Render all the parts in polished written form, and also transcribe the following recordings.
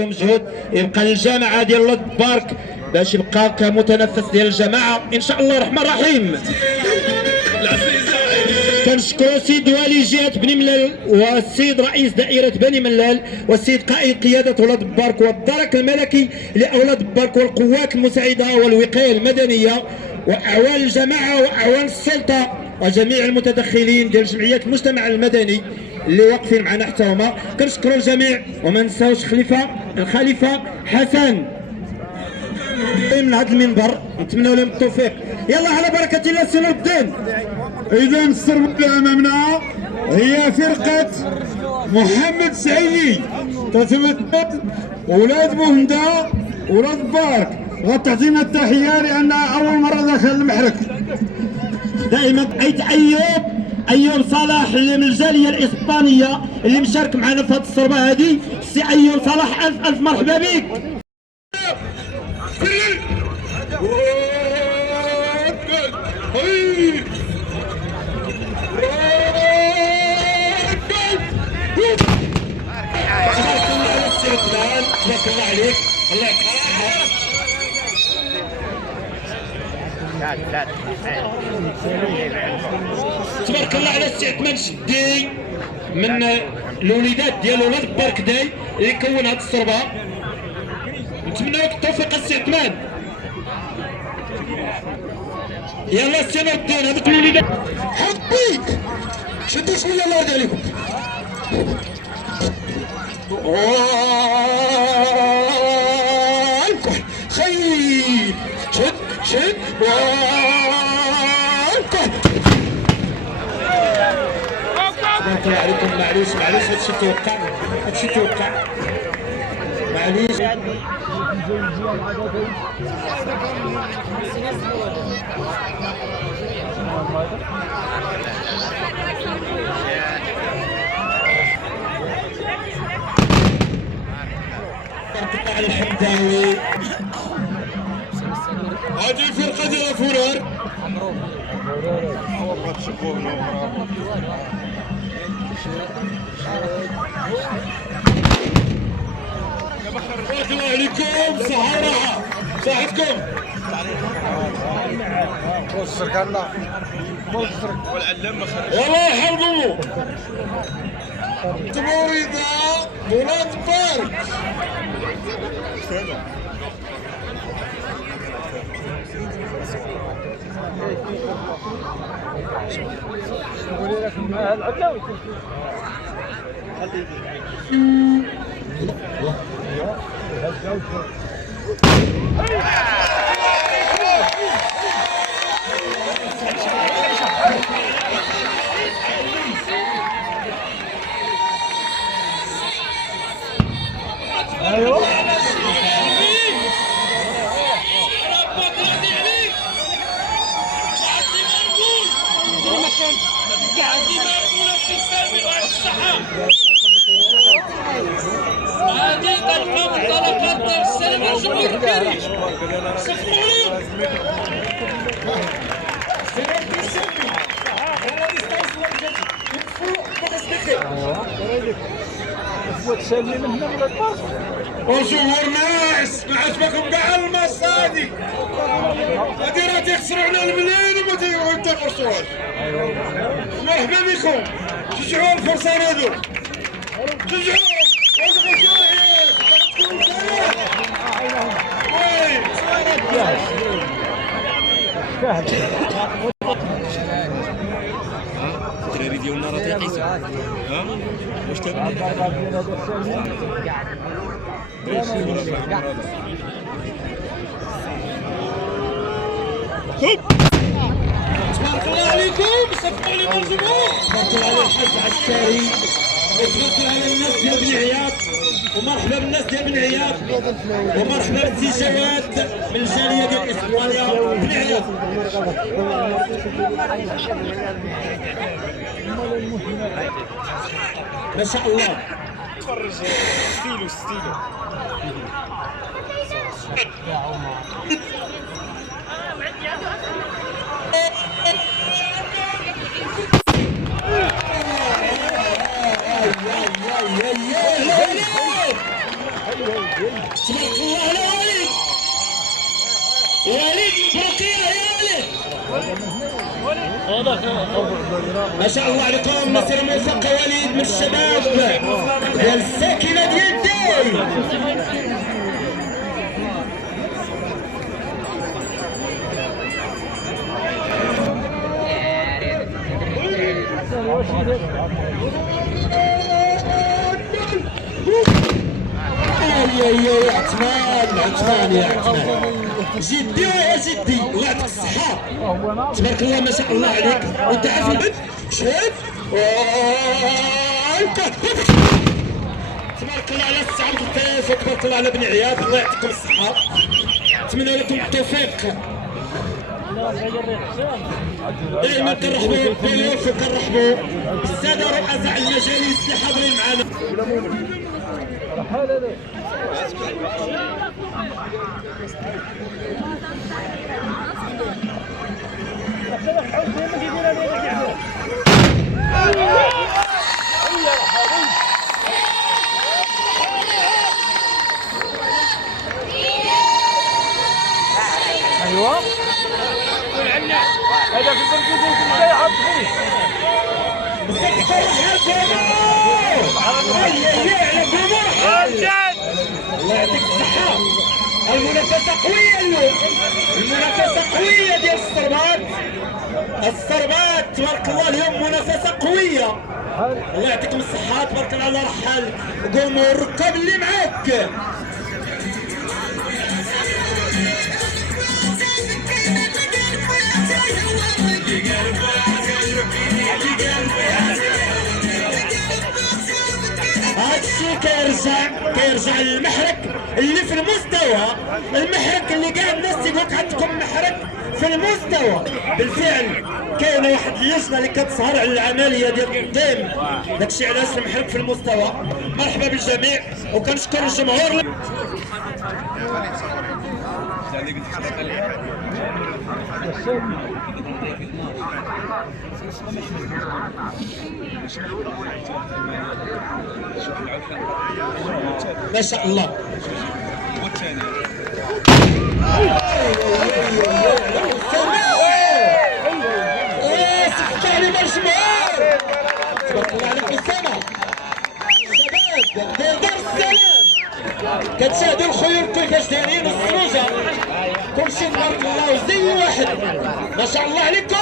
مجهود يبقى للجامعه ديال لود بارك باش يبقى كمتنفس ديال الجماعه ان شاء الله الرحمن الرحيم. كنشكروا السيد والي جهه بني ملال والسيد رئيس دائره بني ملال والسيد قائد قياده ولاد بارك والدرك الملكي لاولاد بارك والقوات المساعده والوقايه المدنيه واعوان الجماعه واعوان السلطه وجميع المتدخلين ديال جمعيات المجتمع المدني اللي واقفين معنا حتى هما. كنشكروا الجميع وما نساوش الخليفه حسن من هذا المنبر، نتمنوا لهم التوفيق. يلا على بركه الله سنو الدين. اذا السرب اللي امامنا هي فرقه محمد سعيدي تتمثل ولاد مهنده ولاد بارك. غتعطينا التحيه لانها اول مره داخل المحرك. دائما ايوب صلاح اللي من الجاليه الاسبانيه اللي مشارك معنا في هذه الصربه هذه. سي ايوب صلاح الف مرحبا بك. تبارك الله عليك، الله يعطيك تبارك الله على السي عثمان شدي من الوليدات ديال ولاد بارك داي اللي كون هاد الصربه. نتمنى لك التوفيق السي عثمان. يلا السي نور الدين هذوك الوليدات حبيك شدوا شويه الله يرضي عليكم. الكحل خير شد والكحل. تبارك الله عليكم. معليش هادشي توقع معليش. على الحمداوي هذه الفرقه ديال فورار. بارك الله عليكم. صحة وراحة صحتكم. والله يحفظكم. تموريدا ولاد بارك. وجمهور ناعس ما عجبكم كاع المصادي هادي راه تيخسروا على الملايين وما تيفرشوهاش. مرحبا بكم. شجعوا الفرسان هادو شجعوهم. الدراري ديالنا راه تيقيسوا ها واش تبغي تبارك الله عليكم. صفقوا لي الجمهور. تبارك الله على الحاج عساري وتبارك على الناس ديال بن عياط ومرحبا بالناس ديال بن عياط ومرحبا بالسي جواد من الجاليه ديال اسبانيا بن عياط. ما شاء الله. تفرج ستيلو يا تبارك الله على وليد. وليد مبروكيه يا وليد. ما شاء الله عليكم، مسيره موفقه وليد من الشباب ديال الساكنه ديال داي. يا عثمان يا عثمان، جدي يا جدي، الله يعطيك الصحة. تبارك الله ما شاء الله عليك، وانت عارف البنت شد تبارك الله على السعد الفاس، وتبارك الله على بن عياد، الله يعطيكم الصحة، نتمنى لكم التوفيق. دائما كنرحبوا بالضيوف وكنرحبوا بالسادة رؤساء المجالس اللي حاضرين معنا. ايوه هذا في البركوت اللي حاط فيه الله يعطيك الصحة. المنافسة قوية اليوم، المنافسة قوية ديال الصربات تبارك الله اليوم منافسة قوية. الله يعطيكم الصحة تبارك الله على رحال قوموا الركاب اللي معاك. هادشي كيرجع للمحرك اللي في المستوى، المحرك اللي كاع الناس تيقولك عندكم محرك في المستوى. بالفعل كاينه واحد اللجنه اللي كتسهر على العمليه ديال التنظيم، داكشي علاش المحرك في المستوى. مرحبا بالجميع وكنشكر الجمهور. ما شاء الله. سفتاني بالجمهور تبارك الله عليك أسامة. شباب ديال دار السلام كتشاهدوا الخيول كيفاش دايرين السروجه، كلشي تبارك الله وزي واحد. ما شاء الله عليكم.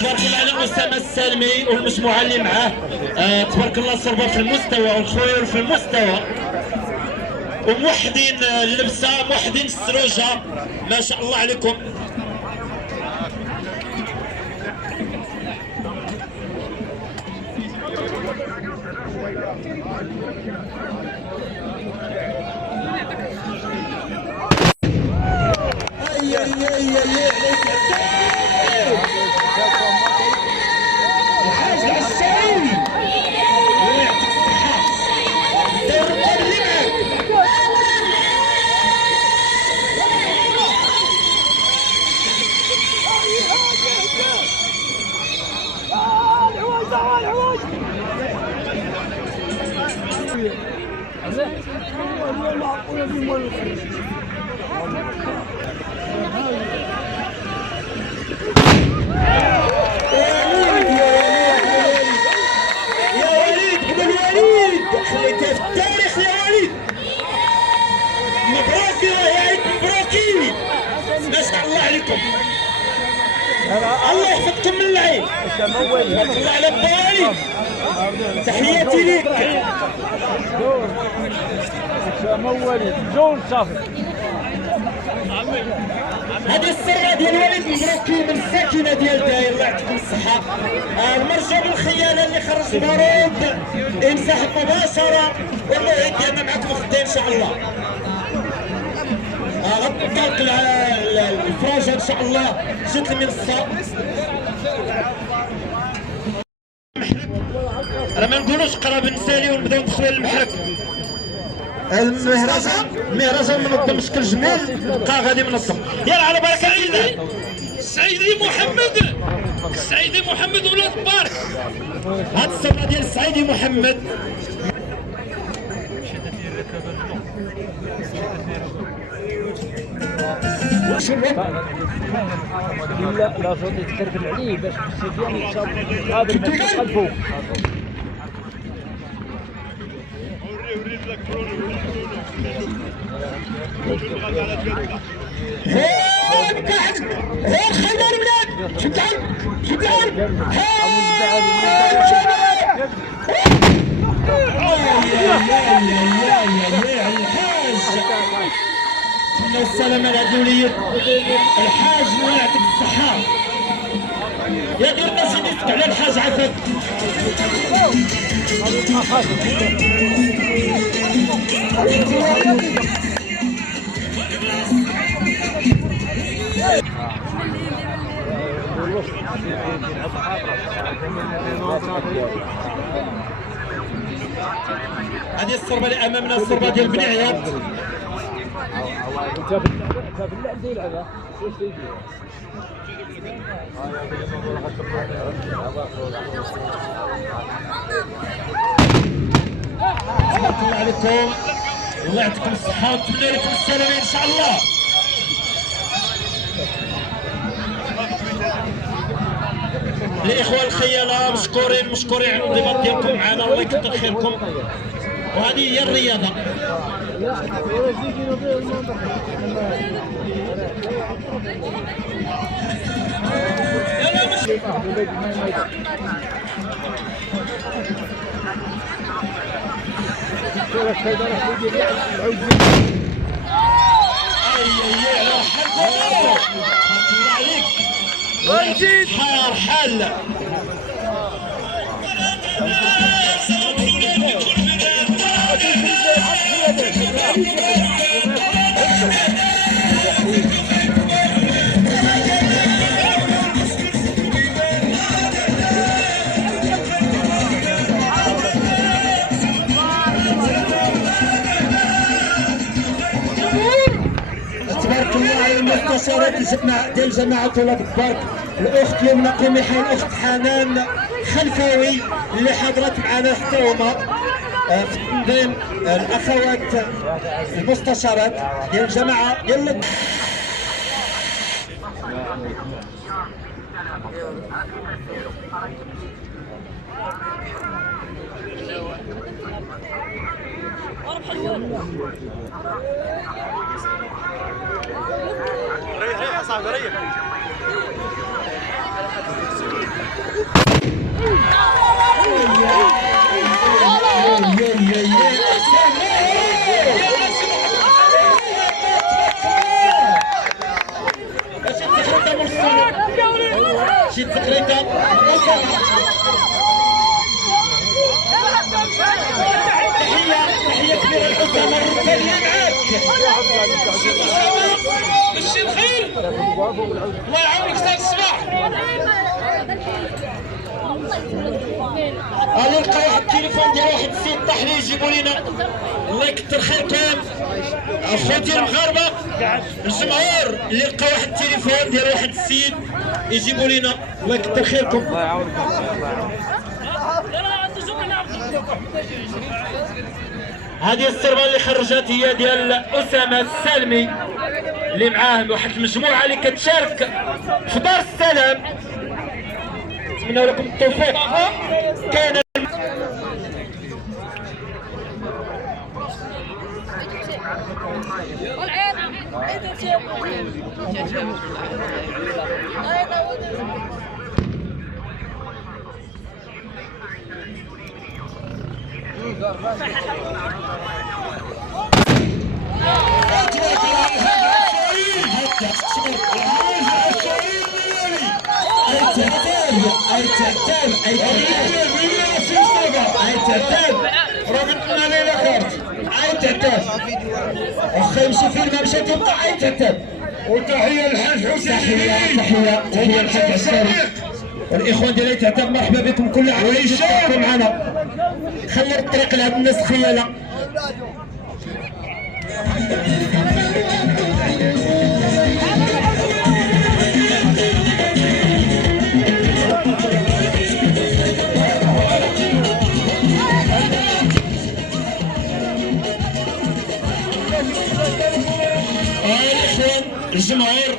تبارك الله على أسامة السالمي والمجموعة اللي معاه. تبارك الله صربة في المستوى والخيول في المستوى، وموحدين اللبسة موحدين السروجة. ما شاء الله عليكم. الحاج العشاوي الله يعطيك الصحة. داير الرقم اللي معاك. خليتها في التاريخ يا وليد. مبروك يا عيد مبروكي. ما شاء الله عليكم، الله يحفظكم من العين. تبارك الله على بالي. تحياتي ليك. هذه السرعة ديال وليد مبروكي من الساكنة ديال داير، الله يعطيكم الصحة. المرجو بالخيالة اللي خرج البارود انسحب مباشرة، والموعد ديالنا معكم غدا إن شاء الله. غتطلق الفراجة إن شاء الله، جات المنصة. راه ما نقولوش قراب نسالي ونبداو ندخلوا للمحرك. المهرجان منظم بشكل جميل، بقى غادي منظم. يلا على بركه الله. السعيدي محمد ولاد بارك. هاد الصبره ديال السعيدي محمد. لا جوني تكربل عليه باش السيديان يتصاب قادر باش قلبه. خير ولاد شد العرض تمنى السلامة لهاد الحاج الله يعطيك الصحة. يا دير الناس يديك على الحاج عفاف. هذه الصربة اللي امامنا الصربة ديال بني عياض. تبارك الله عليكم، الله يعطيكم الصحة ونتمنى لكم السلامة إن شاء الله. الإخوة الخيالة مشكورين على الانضباط ديالكم معنا، الله يكثر خيركم. وهذه هي الرياضة. حال تبارك الله على المستشارات ديال جماعة ولاد البارك، الأخت يمنى قميحي، الأخت حنان خلفاوي اللي حضرت معنا حتى هما في التنظيم، الأخوات المستشارات ديال الجماعة ديال ريح يا صاحبي ريح. شي تقريبا تحية كبيرة لأسامة الركالية معاك. مشي الخير. الله يعاونك استاذ الصباح. غادي نلقى واحد التليفون ديال واحد السيد طحلي يجيبوا لينا. الله يكثر خيركم اخوتي المغاربه الجمهور، اللي لقى واحد التليفون ديال واحد السيد يجيبوا لينا. الله يكثر خيركم. هذه السربه اللي خرجت هي ديال اسامه السالمي، اللي معاه واحد المجموعه اللي كتشارك في دار السلام. نتمنى لكم التوفيق. كان رابطنا ليلة كارت عيد تعتاب واخا يمشي فينا مشى تبقى عيد تعتاب. وتحية للحاج حسين. تحية الحاج عسكري. والاخوان ديالي تعتب مرحبا بكم كل عام وانتم معنا. خلوا الطريق لهاد الناس خياله. الاخوان الجمهور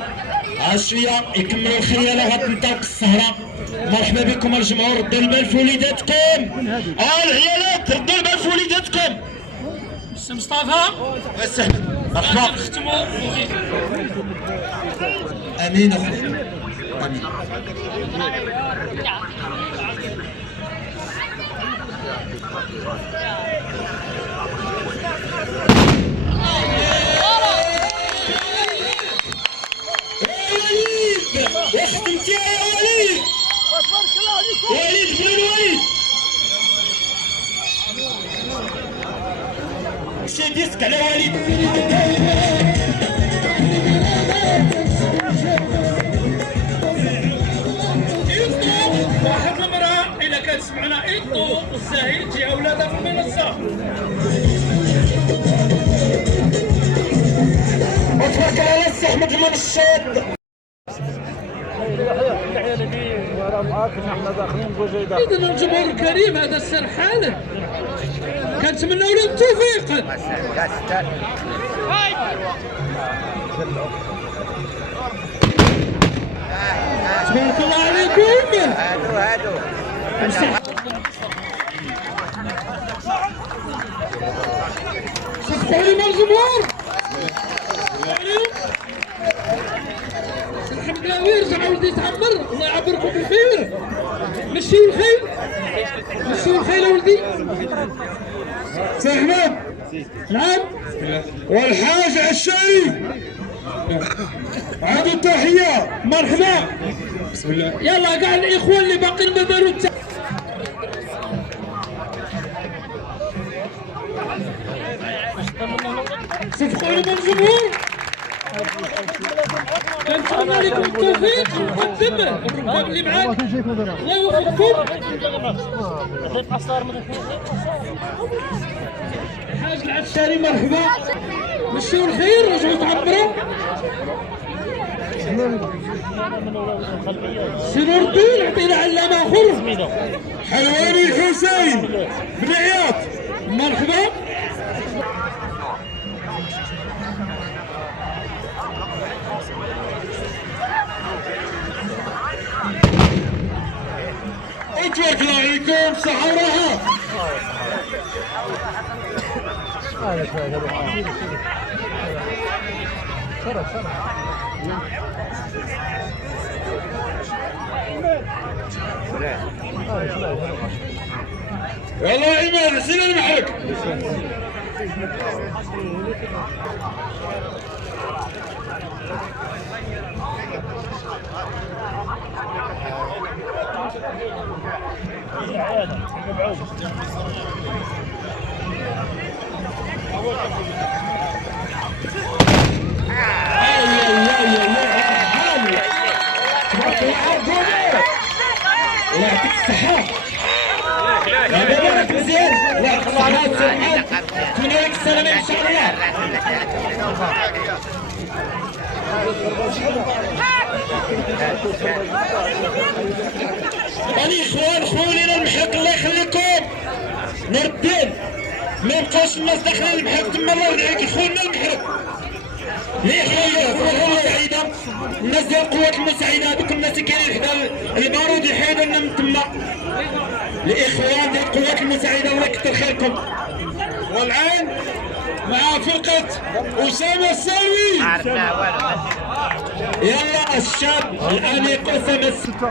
شويه يكملوا الخياله غتنطلق السهره. مرحبا بكم الجمهور، ردوا البال في وليداتكم. العيالات ردوا البال في وليداتكم. سي مصطفى مرحبا. نختموا امين اخويا امين. وختمتي يا وليد. وليد بن الوليد شي ديسك على وليد. واحد المرأة إلا كانت سمعنا إيطو والزاهد تجي أولادها في المنصة. وتبارك على السي احمد المنشط. إذا الجمهور الكريم هذا السر حاله كنتمنوا له التوفيق. تبارك الله عليكم. صفقوا لي مع الجمهور. الحمد لله ويرجع ولدي يتعمر. الله يعبركم بالخير. مشيو الخيل مشيو الخيل ولدي. سي احمد. نعم. والحاج عشاري عادوا التحيه. مرحبا. بسم الله. يلا كاع الاخوان اللي باقيين ما داروا صفقوا لي من الجمهور. كنتمنى لكم التوفيق والقدم. الركاب اللي معاك الله يوفقكم. الحاج العشاري مرحبا. مشيو الخير رجعوا تعبروا. سي نور الدين عطينا علامه اخر. حلواني حسين بن عياط مرحبا. تبارك الله عليكم. صحة وراحة. يلا يا عماد حسين المحك. الله يعطيك الصحة. يبارك مزيان. الله يعطيك الصحة. نتمنى لك السلامة إن شاء الله. الإخوان خويا لنا المحك الله يخليكم. نور الدين ما يبقاوش الناس داخلين المحك تما. الله يدعيك خونا المحك. الإخوان القوات المساعدة الناس ديال القوات المساعدة هذوك الناس اللي كاينين حدا البارود يحيدوا لنا من تما. الإخوان ديال القوات المساعدة الله يكثر خيركم. والآن مع فرقة أسامة السالمي. يلا الشاب الأنيق أسامة السالمي.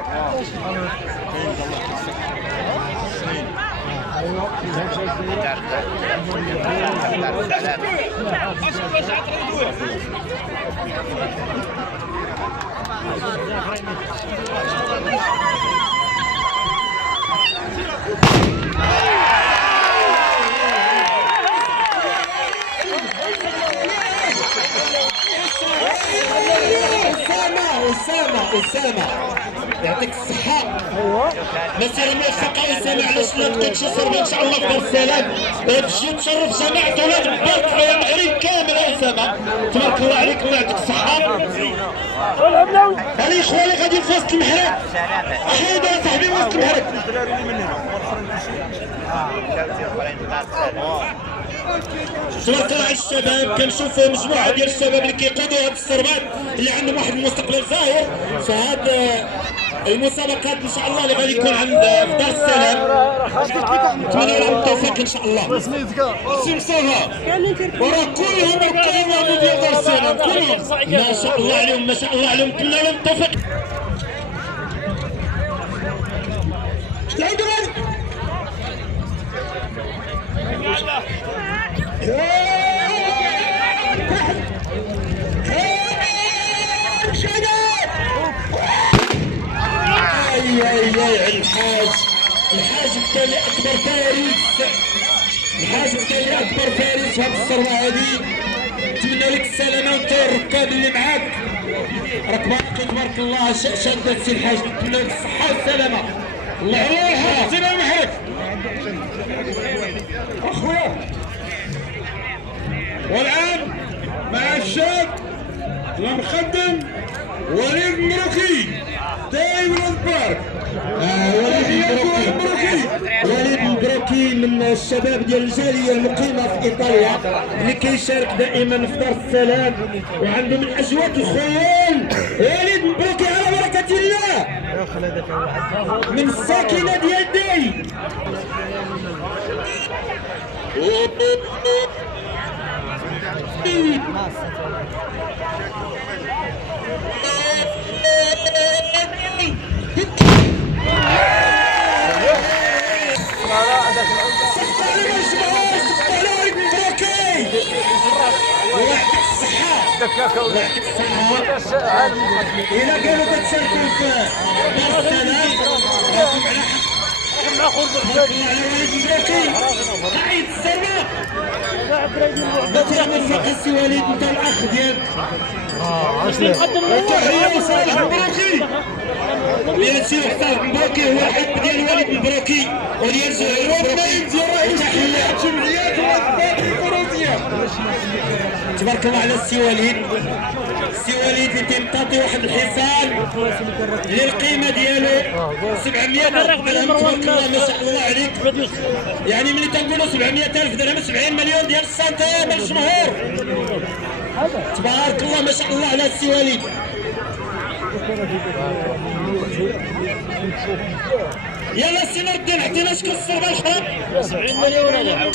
أسامة يعطيك الصحة. مسيرة موفقة أسامة. علاش لا لقيتش صربة إن شاء الله في دار السلام. تجي تشرف جماعة ولاد البارك في المغرب كامل أسامة. تبارك الله عليك، الله يعطيك الصحة. هذه إخواني غادي في وسط المحرك. حيدوا يا صاحبي وسط المحرك. تبارك الله على الشباب. كنشوفوا مجموعة ديال الشباب اللي كيقودوا هاد السربات اللي عندهم واحد المستقبل زاهر في هاد المسابقات ان شاء الله اللي غادي يكون عند في دار السلام. نتمنى لهم التوفيق ان شاء الله. سي مصطفى وراه كلهم ركاب ديال دار السلام كلهم ما شاء الله عليهم، ما شاء الله عليهم. نتمنى لهم التوفيق. الحاج الثاني اكبر فارس، الحاج الثاني اكبر فارس في هذه الصربه هذه. نتمنى لك السلامه وانت الركاب اللي معاك راك باقي تبارك الله شاد السي الحاج. نتمنى لك الصحه والسلامه. الله يرحمك. سير المحك اخويا. والان مع الشاب المخدم وليد المبروكي دايم البارك. وليد المبروكي من الشباب ديال الجاليه المقيمه في ايطاليا اللي كيشارك دائما في دار السلام وعنده من اجود الخيول. وليد المبروكي على بركه الله من الساكنه ديال داي. إلا قالوا تتشاركوا في دار السلام راكم على حق. على وليد المبروكي قائد السماء. مثلا موفق السي وليد انت الاخ ديالك. تحية لصالح المبروكي. ديال السي مختار المبروكي هو الحب ديال وليد المبروكي وديال زهير المبروكي. تحية جمعيات وأحباب الفروسية. تبارك الله على السي وليد. السي وليد اللي تيمطاطي واحد الحصان اللي القيمه ديالو 700 ألف درهم. تبارك الله ما شاء الله عليك. يعني ملي تنقولوا 700 ألف درهم 70 مليون ديال السنتيم الجمهور. تبارك الله ما شاء الله على السي وليد. يلا سي نور الدين عطينا شكون الصربه الاخرى. 70 مليون.